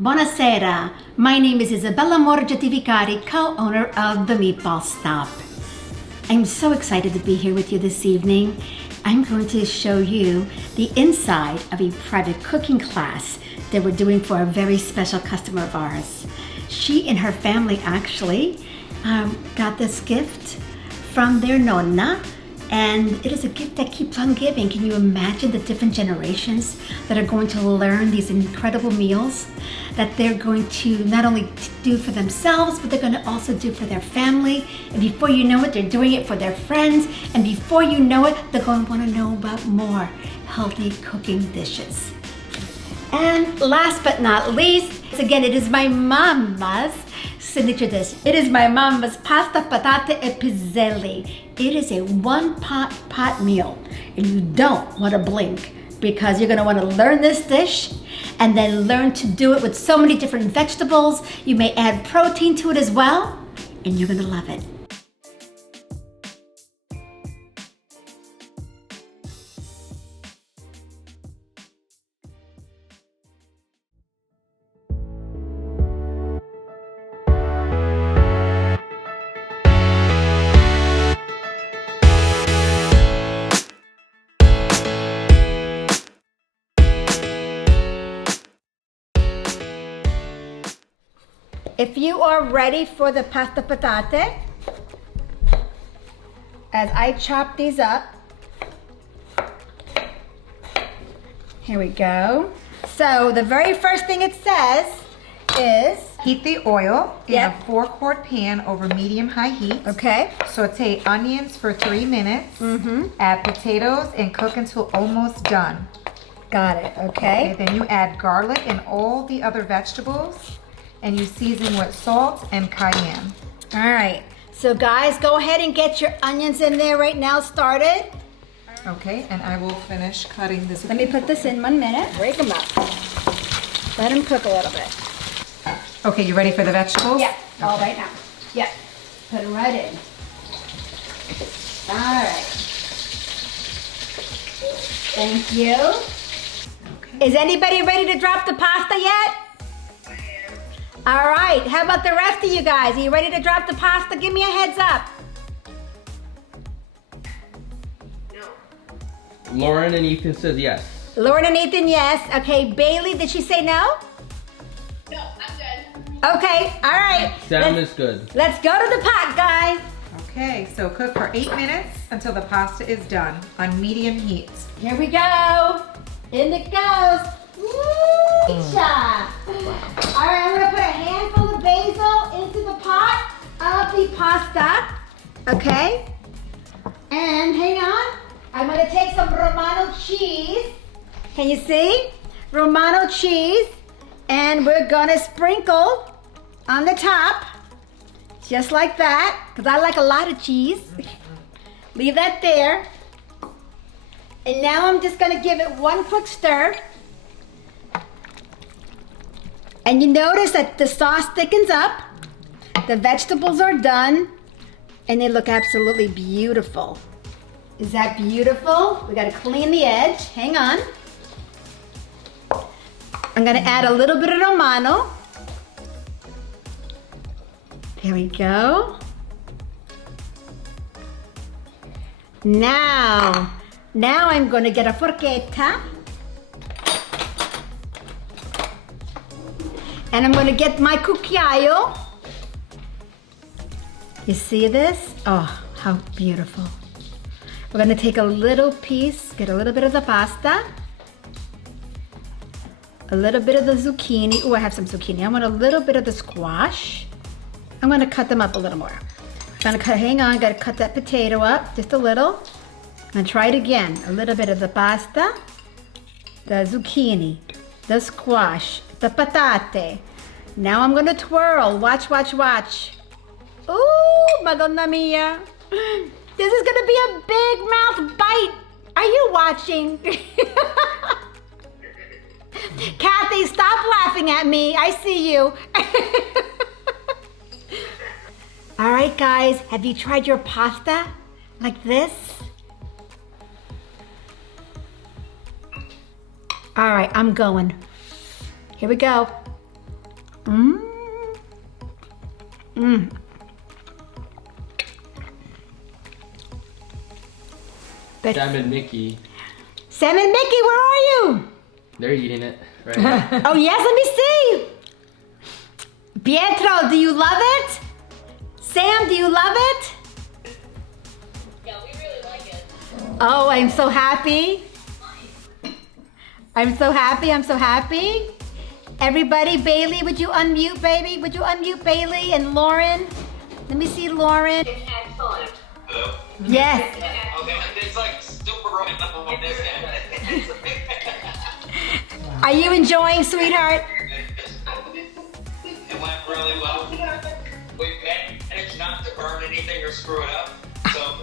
Buonasera, my name is Isabella Vicari, co-owner of the Meatball Stop. I'm so excited to be here with you this evening. I'm going to show you the inside of a private cooking class that we're doing for a very special customer of ours. She and her family actually got this gift from their nonna, and it is a gift that keeps on giving. Can you imagine the different generations that are going to learn these incredible meals that they're going to not only do for themselves, but they're going to also do for their family. And before you know it, they're doing it for their friends. And before you know it, they're going to want to know about more healthy cooking dishes. And last but not least, again, it is my mama's signature dish. It is my mama's pasta, patate, e piselli. It is a one-pot meal, and you don't want to blink because you're going to want to learn this dish and then learn to do it with so many different vegetables. You may add protein to it as well, and you're going to love it. If you are ready for the pasta patate, as I chop these up, here we go. So the very first thing it says is heat the oil in a 4-quart pan over medium-high heat. Okay. Saute onions for 3 minutes. Add potatoes and cook until almost done. Got it. Okay. Then you add garlic and all the other vegetables, and you season with salt and cayenne. All right. So guys, go ahead and get your onions in there right now started. Okay, and I will finish cutting this. Let me put this in 1 minute. Break them up. Let them cook a little bit. Okay, you ready for the vegetables? Yeah, all right now. Yeah, put them right in. All right. Thank you. Okay. Is anybody ready to drop the pasta yet? All right, how about the rest of you guys? Are you ready to drop the pasta? Give me a heads up. No. Lauren and Ethan says yes. Lauren and Ethan, yes. Okay, Bailey, did she say no? No, I'm good. Okay, all right. Sam is good. Let's go to the pot, guys. Okay, so cook for 8 minutes until the pasta is done on medium heat. Here we go. In it goes. Woo-cha. All right, I'm gonna put a handful of basil into the pot of the pasta. Okay. And hang on. I'm gonna take some Romano cheese. Can you see? Romano cheese. And we're gonna sprinkle on the top, just like that, because I like a lot of cheese. Leave that there. And now I'm just gonna give it one quick stir. And you notice that the sauce thickens up, the vegetables are done, and they look absolutely beautiful. Is that beautiful? We gotta clean the edge, hang on. I'm gonna add a little bit of Romano. There we go. Now I'm gonna get a forchetta. And I'm gonna get my cucchiaio. You see this? Oh, how beautiful. We're gonna take a little piece, get a little bit of the pasta, a little bit of the zucchini. Oh, I have some zucchini. I want a little bit of the squash. I'm gonna cut them up a little more. Hang on, gotta cut that potato up just a little. And try it again. A little bit of the pasta, the zucchini, the squash, the patate. Now I'm gonna twirl. Watch, watch, watch. Ooh, Madonna mia. This is gonna be a big mouth bite. Are you watching? Kathy, stop laughing at me. I see you. All right, guys, have you tried your pasta like this? All right, I'm going. Here we go. Mmm. Mmm. Sam and Mickey, Sam and Mickey, where are you? they're eating it right now. Oh yes, let me see. Pietro, do you love it? Sam, do you love it? Yeah, we really like it. Oh, I'm so happy. I'm so happy, I'm so happy. Everybody, Bailey, would you unmute, baby? Would you unmute Bailey and Lauren? Let me see Lauren. Excellent. Hello? Yes. Okay, it's like super right up on this end. Are you enjoying, sweetheart? It went really well. We managed not to burn anything or screw it up. So